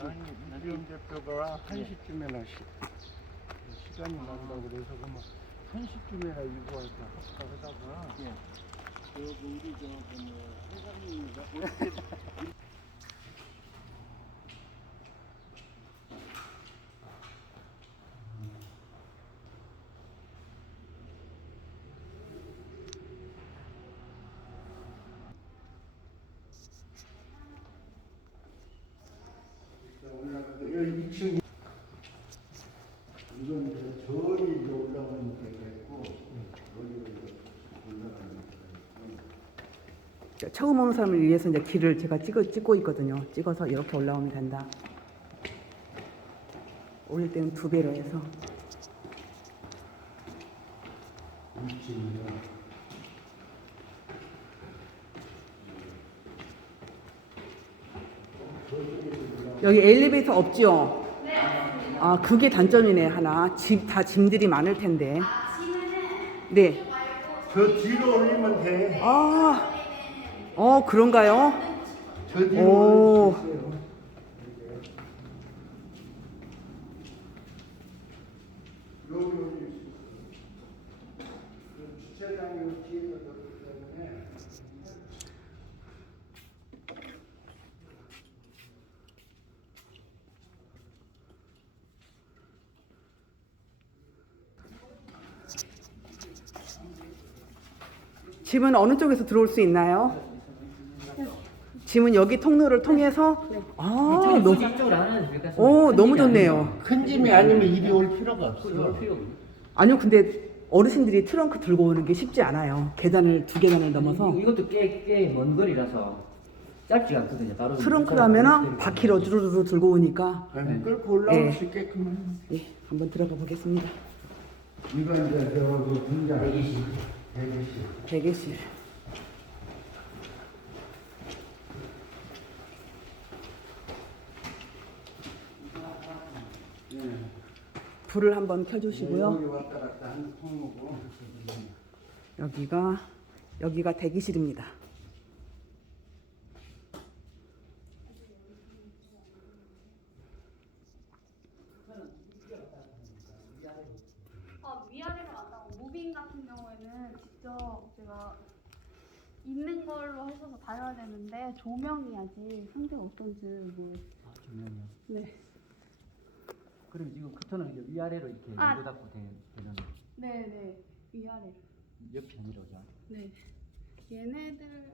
아니 이재용 대표가 1시쯤에나 시, 시간이 난다고 그래서 그러면 1시쯤에나 이거 할까 합사하다가 예. 저 우리 저뭐 회장님이가 올라가서 여기 2층 이건 이제 저리 이제 올라오는 데가 있고 여기 올라가는 데가 있고 처음 오는 사람을 위해서 이제 길을 제가 찍어, 찍고 있거든요. 찍어서 이렇게 올라오면 된다. 올릴 때는 두 배로 해서. 2층이요 여기 엘리베이터 없죠? 아, 그게 단점이네, 하나. 집, 다 짐들이 많을 텐데. 네. 저 뒤로 올리면 돼. 아, 어, 그런가요? 저 뒤로 오. 있어요. 여기 있어요. 그 여기 뒤에서 때문에 어느 쪽에서 들어올 수 있나요? 짐은 여기 통로를 통해서 아, 이쪽에 너무, 이쪽으로 하나 될까? 오, 너무 좋네요. 큰 짐이 아니면 이리 올 필요가 없어. 필요 없네. 아니요, 근데 어르신들이 트렁크 들고 오는 게 쉽지 않아요. 계단을 두 계단을 넘어서 이- 이것도 꽤꽤먼 거리라서 짧지가 않거든요. 따로 트렁크라면은 바퀴로 주르르 들고 오니까 아니, 끌고 올라올 예. 수 있게끔. 예, 한번 들어가 보겠습니다. 이건 이제 저그 분장 대기실. 대기실. 대기실. 예. 불을 한번 켜주시고요. 통로고. 여기가 여기가 대기실입니다. 어, 위아래로 안 나오고 무빙 같은 경우에는 직접 제가 있는 걸로 하셔서 다뤄야 되는데 조명이야지 상태가 어떤지 뭐 아, 정면이요. 네. 그럼 지금 커튼은 이제 위아래로 이렇게 아. 연고 닫고 되- 되는 네네 위아래 옆편이로죠. 네 얘네들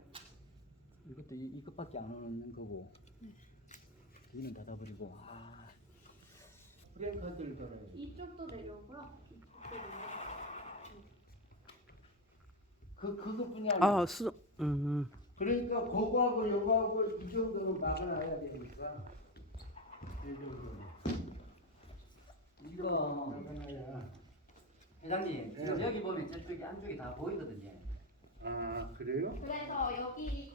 이것도 이, 이 끝밖에 안 오는 거고. 여기는 닫아버리고. 아, 프랭카드를 달아야 돼. 이쪽도 내려오고요 이쪽도 내려오고 그, 그것뿐이 아니야. 아, 수 음. 그러니까 그거하고 요거하고 이 정도는 막아놔야 되니까. 이 정도는. 이거 막아놔야. 회장님 네. 지금 여기 보면 저쪽이 안쪽이 다 보이거든요. 아, 그래요? 그래서 여기